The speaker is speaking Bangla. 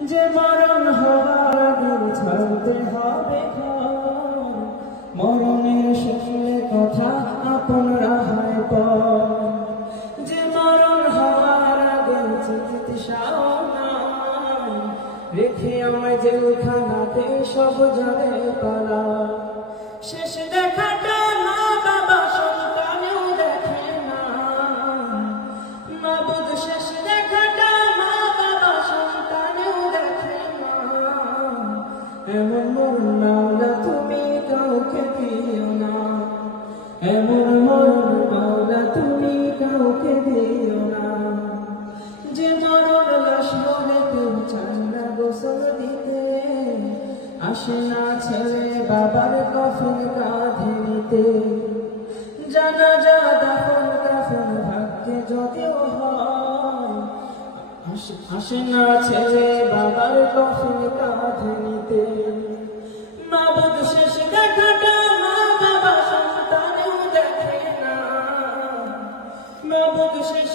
যে মরণ হওয়ার আগে ছাড়তে হবে ঘর, মরণের শেষে কথা আপনরা হয় পর। যে মরণ হওয়ার আগে চিকিৎসাও নাই, রেখে আমায় জেলখানাতে সব জানে পালা। শেষ দেখাটা মা বাবা সন্তানেও দেখে না, মাবুদ শেষ দেখাটা মা বাবা সন্তানেও দেখে না। এমন মরণ মাওলা তুমি কাউকে দিও না, এমন মরণ মাওলা তুমি কাউকে দিও না। যে মরণ লাশ বলে কেউ চায় না গোসল দিতে, আসে না ছেলে বাবার কফিন কাঁধে নিতে। জানাজা দাফন কাফন ভাগ্যে যদিও হয়, আসে না ছেলে বাবার কফিন কাঁধে নিতে। মাবুদ শেষ দেখাটা মা বাবা সন্তানেও দেখে না, মাবুদ শেষ